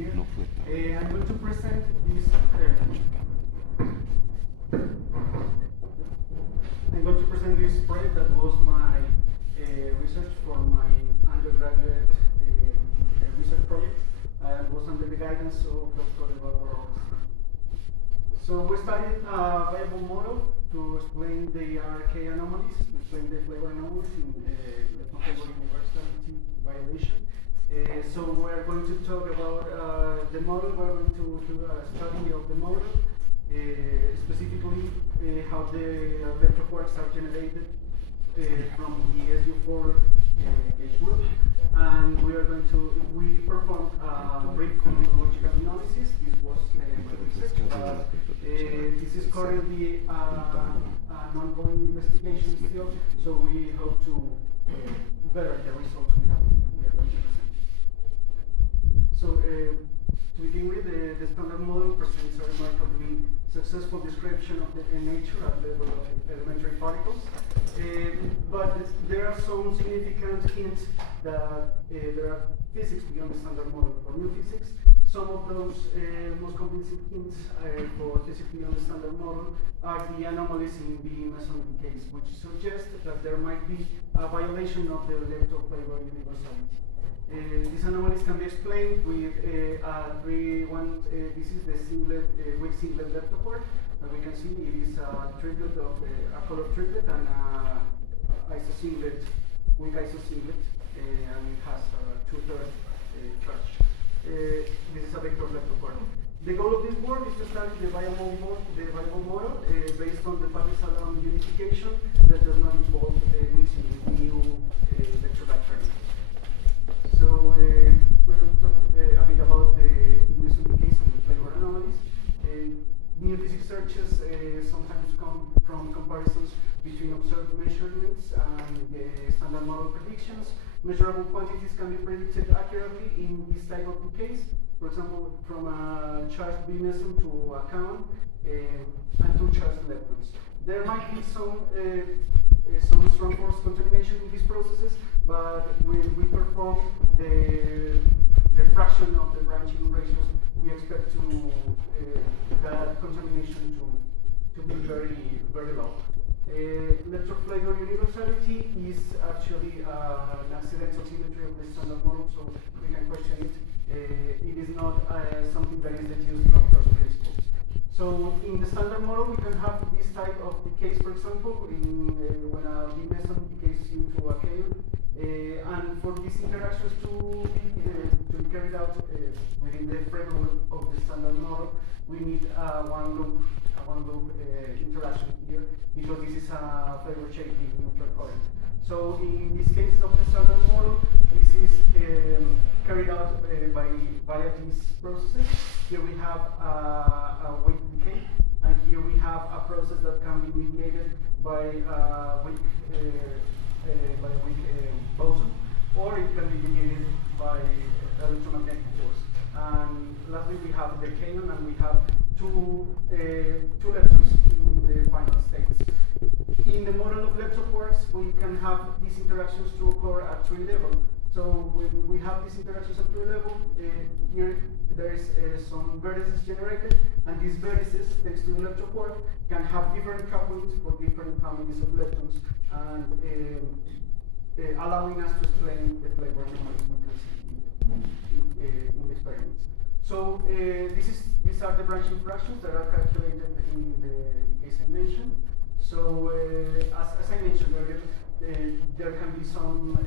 here. No fue. I'm going to present this. I'm going to present this project that was my research for my undergraduate research project, and was under the guidance of Dr. Eduardo. So we studied a viable model to explain the RK anomalies, to explain the flavor anomalies in leptoquark universality violation. So we're going to talk about the model. We're going to do a study of the model, specifically how the leptoquarks are generated from the SU4 H group, and we performed brief chronological analysis. This was my research. This is currently an ongoing investigation still, so we hope to better the results we are going to present. So to begin with, the standard model presents a remarkably successful description of the nature at level of elementary particles, but there are some significant hints that there are physics beyond the standard model for new physics. Some of those most convincing hints for physics beyond the standard model are the anomalies in the meson case, which suggest that there might be a violation of the leptoquark universality. These anomalies can be explained with this is the singlet, weak singlet leptoquark. As we can see, it is a triplet of a color triplet and isosinglet, weak isosinglet, and it has 2/3 charge. This is a vector leptoquark. The goal of this work is to study the viable model based on the Paris-Salon unification that does not involve mixing with new vector bacteria. So we're going to talk a bit about the meson case and the flavor anomalies. New physics searches sometimes come from comparisons between observed measurements and standard model predictions. Measurable quantities can be predicted accurately in this type of case. For example, from a charged B meson to a kaon and two charged leptons. There might be some strong force contamination in these processes, but when we perform the fraction of the branching ratios, we expect that contamination to be very low. Leptoquark universality is actually an accidental symmetry of the standard model, so we can question it. It is not something that is deduced from first principles. So in the standard model, we can have this type of decays, for example, when a B meson decays into a kaon. And for these interactions to be carried out within the framework of the standard model, we need one loop interaction here, because this is a favor-shaping neutral current. So in these cases of the standard model, this is carried out via these processes. Here we have a weak decay, and here we have a process that can be mediated by a weak boson, or it can be mediated by electromagnetic force. And lastly, we have the kaon, and we have two leptons in the final states. In the model of leptoquarks, we can have these interactions to occur at tree level. So when we have these interactions at tree level, here there is some vertices generated, and these vertices next to the leptoquark can have different couplings for different families of leptons, and allowing us to explain the flavor anomalies we can see in the experiments. So these are the branching fractions that are calculated in the case I mentioned. So as I mentioned earlier, there can be some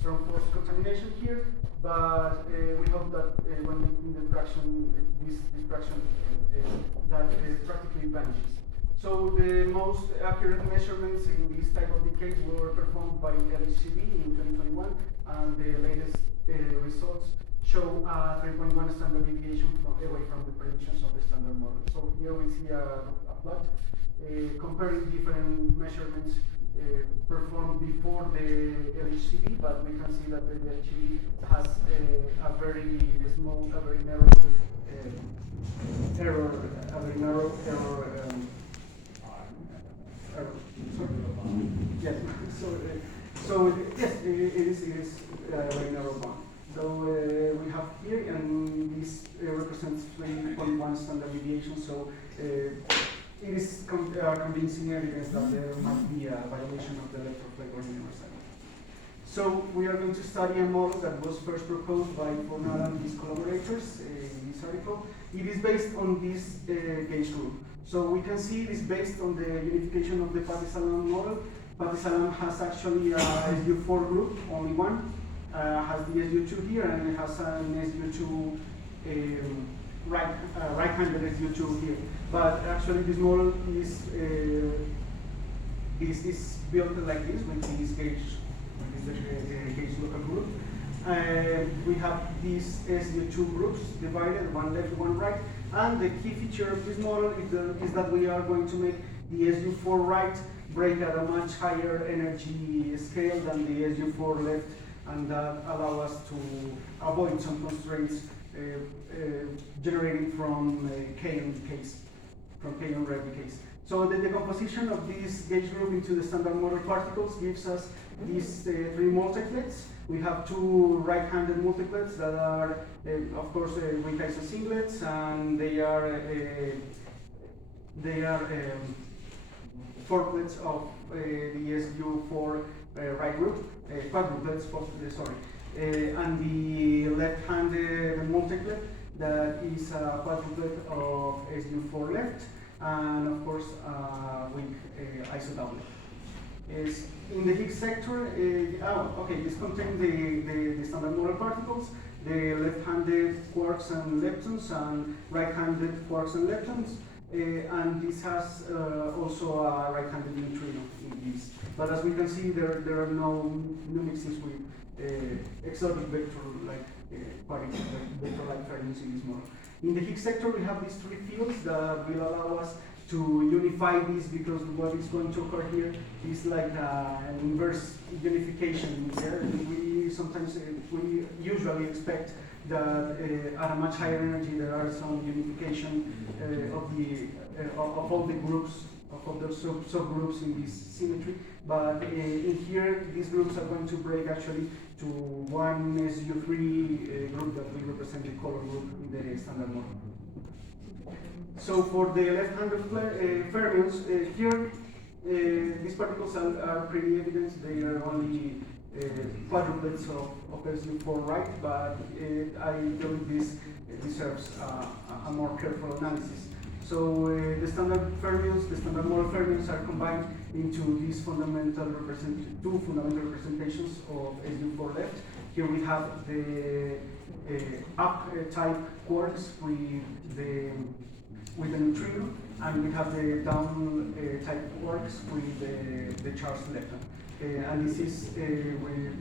strong force contamination here, but we hope that when making the fraction, this fraction that practically vanishes. So the most accurate measurements in this type of decays were performed by LHCb in 2021, and the latest results show a 3.1 standard deviation away from the predictions of the standard model. So here we see a plot comparing different measurements performed before the LHCb, but we can see that the LHCb has a very small, a very narrow error. Yes. So yes, it is a very narrow one. So we have here, and this represents 3.1 standard deviation, so it is convincing evidence that there might be a violation of the leptoquark universal. So we are going to study a model that was first proposed by Fornal and his collaborators in this article. It is based on this gauge group. So we can see it is based on the unification of the Patti-Salam model. Patti-Salam has actually a SU4 group, only one, has the SU2 here, and it has an SU2 right-handed SU2 here. But actually this model is built like this with this gauge, the gauge local group. We have these SU2 groups divided, one left, one right. And the key feature of this model is that we are going to make the SU4 right break at a much higher energy scale than the SU4 left, and that allow us to avoid some constraints generated from K on case, from K on red case. So the decomposition of this gauge group into the standard model particles gives us these three multiplets. We have two right-handed multiplets that are, of course, weak isosinglets, and they are fourplets of the SU4 right group, quadruplets, and the left-handed multiplet that is a quadruplet of SU4 left, and of course weak isodoublet. In the Higgs sector, this contains the standard model particles, the left-handed quarks and leptons, and right-handed quarks and leptons, and this has also a right-handed neutrino in this. But as we can see, there are no mixings with exotic vector-like particles, vector-like fermions in this model. In the Higgs sector, we have these three fields that will allow us to unify this, because what is going to occur here is like an inverse unification there. We usually expect that at a much higher energy there are some unification of all the groups, of all the subgroups in this symmetry. But in here, these groups are going to break actually to one SU3 group that will represent the color group in the standard model. So for the left-handed fermions, here these particles are pretty evident. They are only quadruplets of SU4 right, but I believe this deserves a more careful analysis. So the standard fermions, the standard model fermions, are combined into these two fundamental representations of SU4 left. Here we have the up-type quarks with the neutrino, and we have the down-type quarks with the charged lepton. And this is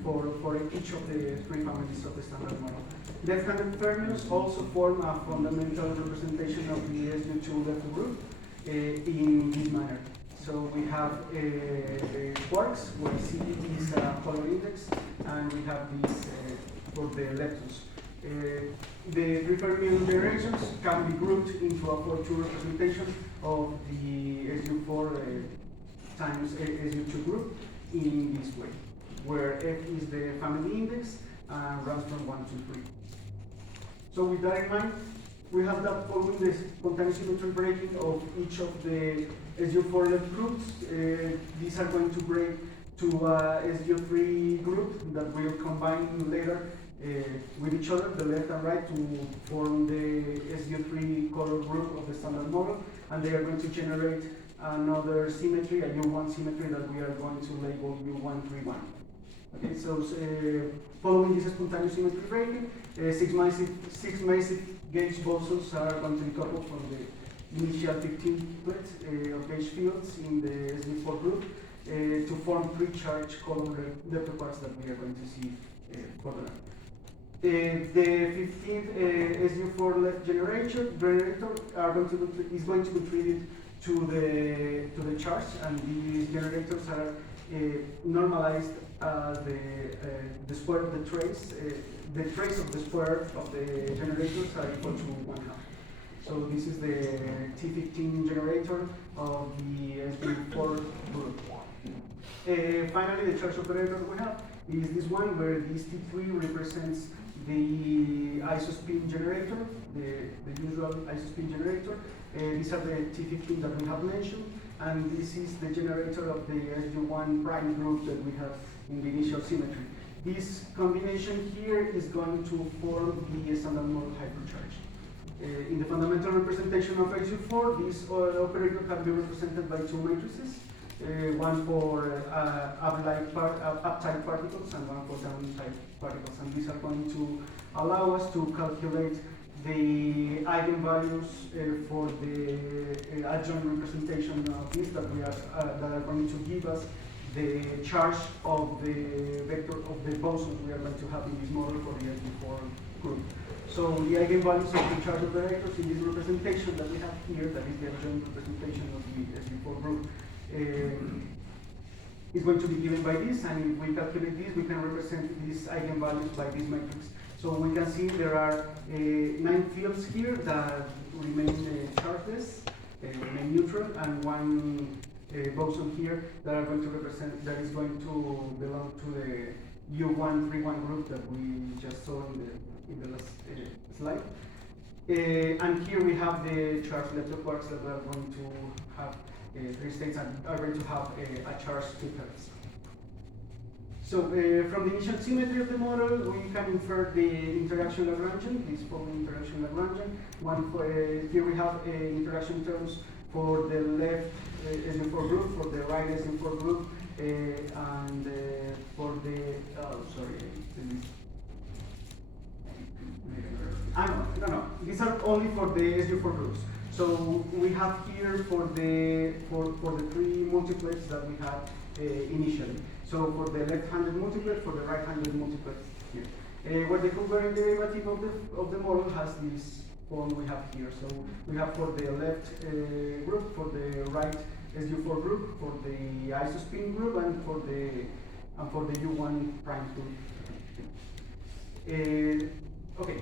for each of the three families of the standard model. Left-handed fermions also form a fundamental representation of the SU2 lepton group in this manner. So we have quarks, where C is a color index, and we have these for the leptons. The three fermion generations can be grouped into a 4-2 representation of the SU4 times SU2 group in this way, where F is the family index and runs from 1 to 3. So with that in mind, we have that following the spontaneous symmetry breaking of each of the SU4 left groups. These are going to break to a SU3 group that will combine later with each other, the left and right, to form the SU3 color group of the standard model, and they are going to generate another symmetry, a U1 symmetry that we are going to label U131. Okay, so following this spontaneous symmetry breaking, six massive gauge bosons are going to be coupled from the initial 15-plet of gauge fields in the SU4 group to form pre-charged column leptoquarks that we are going to see further. The 15th SU4 left generator is going to be treated to the charge, and these generators are normalized as the square of the trace. The trace of the square of the generators are equal to 1/2. So this is the T15 generator of the SU4 group. Finally, the charge operator we have is this one, where this T3 represents the isospin generator, the usual isospin generator. These are the T15 that we have mentioned, and this is the generator of the SU1 prime group that we have in the initial symmetry. This combination here is going to form the standard model hypercharge. In the fundamental representation of SU4, this operator can be represented by two matrices, one for uptype particles and one for downtype particles. And these are going to allow us to calculate the eigenvalues for the adjoint representation of this that are going to give us the charge of the vector of the bosons we are going to have in this model for the SU4 group. So the eigenvalues of the charge operators in this representation that we have here, that is the adjoint representation of the SU4 group, is going to be given by this, and if we calculate this, we can represent these eigenvalues by this matrix. So we can see there are 9 fields here that remain chargeless, remain neutral, and one boson here that are going to represent, that is going to belong to the U131 group that we just saw in the last slide. And here we have the charged leptoquarks that are going to have 3 states and are going to have a charge 2/3. So from the initial symmetry of the model, we can infer the interaction Lagrangian, this following interaction Lagrangian. One for, here we have interaction terms for the left SU4 group, for the right SU4 group, and for the, no, these are only for the SU4 groups. So we have here for the 3 multiplets that we had initially. So for the left-handed multiplet, for the right-handed multiplet here. Where the covariant derivative of the model has this form we have here. So we have for the left group, for the right SU4 group, for the isospin group, and for the U1 prime group. Okay.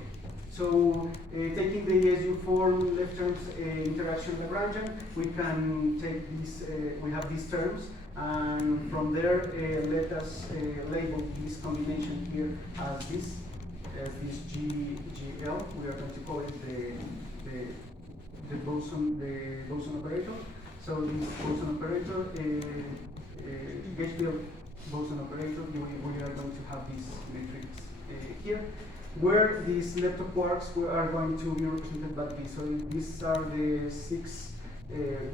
So taking the SU4 left terms interaction Lagrangian, we can take these, we have these terms, and from there let us label this combination here as this GL. We are going to call it the boson operator. So this boson operator, gauge field boson operator, we are going to have this matrix here, where these leptoquarks are going to be represented by this. So these are the 6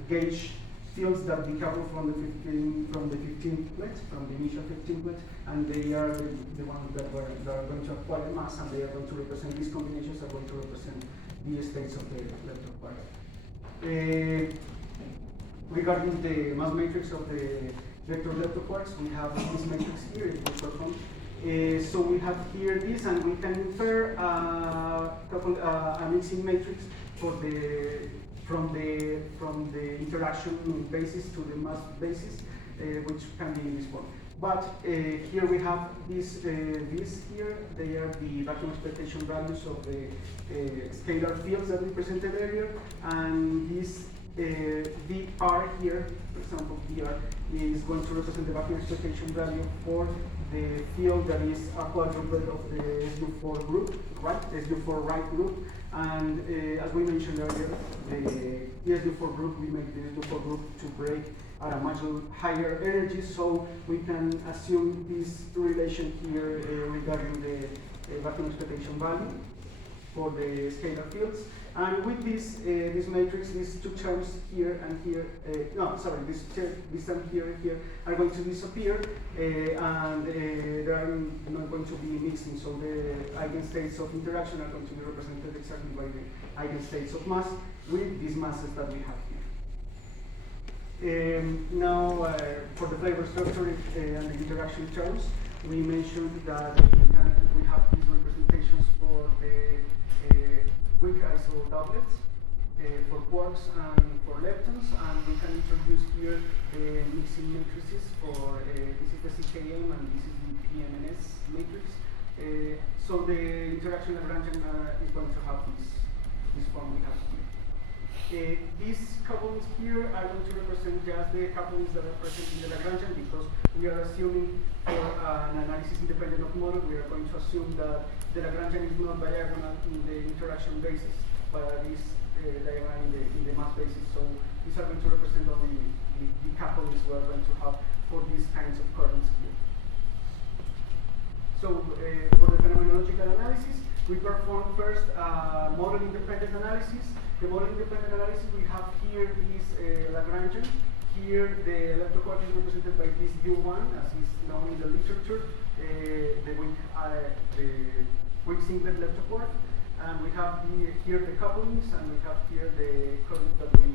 gauge fields that decouple from the 15th-plet, from the initial 15th-plet, and they are the ones that are going to acquire mass, and they are going to represent, these combinations are going to represent the states of the leptoquark. Regarding the mass matrix of the vector leptoquarks, we have this matrix here, it will perform. So we have here this, and we can infer a mixing matrix for from the interaction basis to the mass basis, which can be in this form. But here we have this here. They are the vacuum expectation values of the scalar fields that we presented earlier, and this VR here, for example, VR is going to represent the vacuum expectation value for the field that is a quadruplet of the SU4 group, right? SU4 right group. And as we mentioned earlier, the SU4 group, we make the SU4 group to break at a much higher energy, so we can assume this relation here regarding the vacuum expectation value for the scalar fields. And with this matrix, these 2 terms here and here, this term here and here are going to disappear, and they are not going to be mixing. So the eigenstates of interaction are going to be represented exactly by the eigenstates of mass with these masses that we have here. Now, for the flavor structure and the interaction terms, we mentioned that we have these representations for the weak iso doublets for quarks and for leptons, and we can introduce here the mixing matrices for this is the CKM and this is the PMNS matrix. So the interaction Lagrangian is going to have this form we have here. These couplings here are going to represent just the couplings that are present in the Lagrangian, because we are assuming for an analysis independent of model, we are going to assume that the Lagrangian is not diagonal in the interaction basis, but is diagonal in the mass basis. So these are going to represent only the couplings we are going to have for these kinds of currents here. So for the phenomenological analysis, we perform first model-independent analysis. The model-independent analysis, we have here this Lagrangian. Here the leptoquark is represented by this U1, as is known in the literature, the weak singlet leptoquark. And we have here the couplings, and we have here the current that we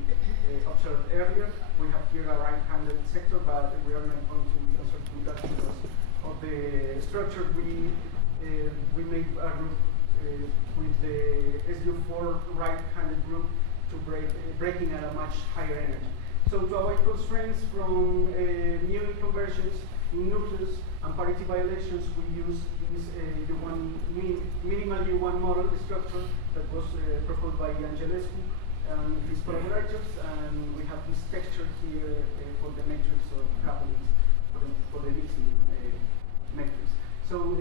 observed earlier. We have here a right-handed sector, but we are not going to be concerned with that because of the structure. We made a group with the SU4 right-handed group to breaking at a much higher energy. So to avoid constraints from Munich conversions in nucleus and parity violations, we use this minimal U1 model structure that was proposed by Angelescu and his collaborators, and we have this texture here for the matrix of couplings for the mixing matrix. So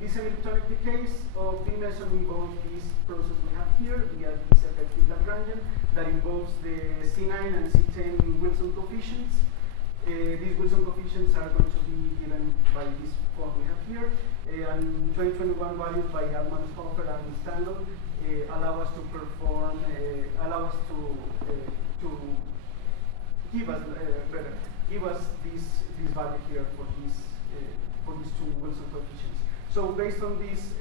this elliptonic decays of the meson involves this process we have here, this effective Lagrangian that involves the C9 and C10 Wilson coefficients. These Wilson coefficients are going to be given by this form we have here, and 2021 values by Almanshofer and Standel allow us to perform, allow us to give us this value here for these two Wilson coefficients. So based on these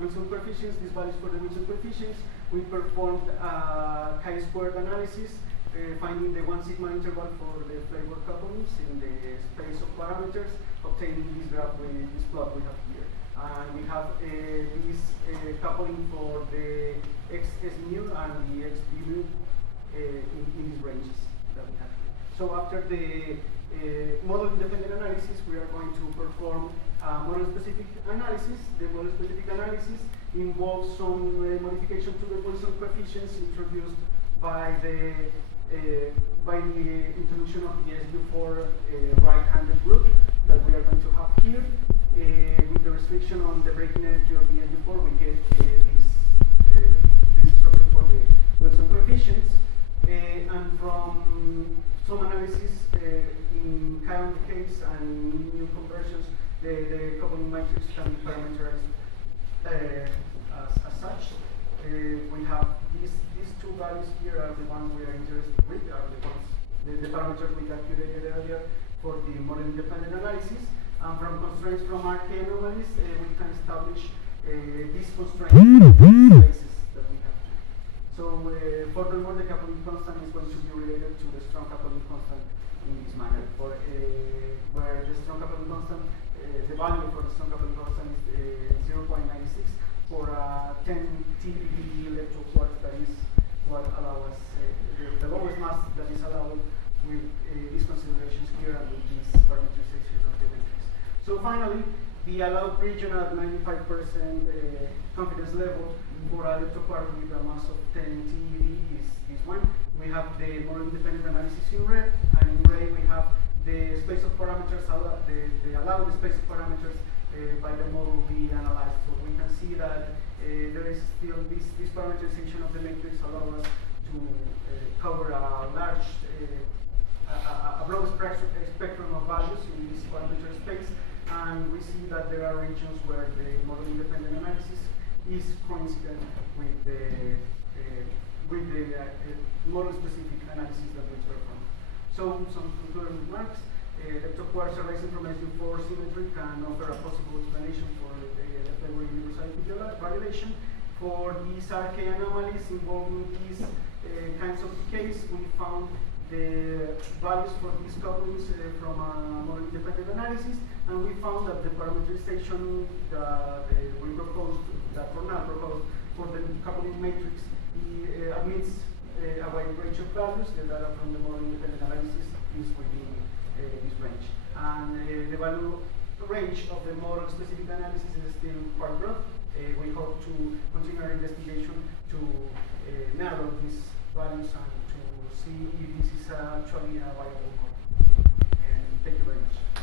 Wilson coefficients, these values for the Wilson coefficients, we performed a chi-squared analysis, finding the 1 sigma interval for the flavor couplings in the space of parameters, obtaining this graph with this plot we have here. And we have this coupling for the XS mu and the XB mu in these ranges that we have here. So after the model-independent analysis, we are going to perform model-specific analysis. The model-specific analysis involves some modification to the Wilson coefficients introduced by the introduction of the SU4 right-handed group that we are going to have here. With the restriction on the breaking energy of the SU4, we get this structure for the Wilson coefficients. And from some analysis in chiron decays and new conversions, the coupling matrix can be parameterized as such. We have these two values here are the ones we are interested with, are the parameters we calculated earlier for the model-independent analysis. And from constraints from RK anomalies, we can establish these constraints spaces that we have. So furthermore, the coupling constant is going to be related to the strong coupling constant in this manner, where the strong coupling constant, the value for the strong coupling constant is 0.96 for 10 TeV leptoquark. That is what allows us the lowest mass that is allowed with these considerations here and with these parameterizations of the matrix. So finally, the allowed region at 95% confidence level for a leptoquark with a mass of 10 TeV is this one. We have the model-independent analysis in red, and in gray we have the space of parameters, the allowed space of parameters by the model we analyzed. So we can see that there is still this parameterization of the matrix allows us to cover a large, a broad spectrum of values in this parameter space. And we see that there are regions where the model-independent analysis is coincident with the model-specific analysis that we perform. So some concluding remarks. Leptoquarks arising from SU4 symmetry can offer a possible explanation for the flavor universality violation. For these RK anomalies involving these kinds of decays, we found the values for these couplings from a model-independent analysis, and we found that the parameterization that we proposed, that Ronald proposed for the coupling matrix admits a wide range of values. The data from the model-independent analysis is within this range. And the value range of the model-specific analysis is still quite broad. We hope to continue our investigation to narrow this values and to see if this is actually a viable model. And thank you very much.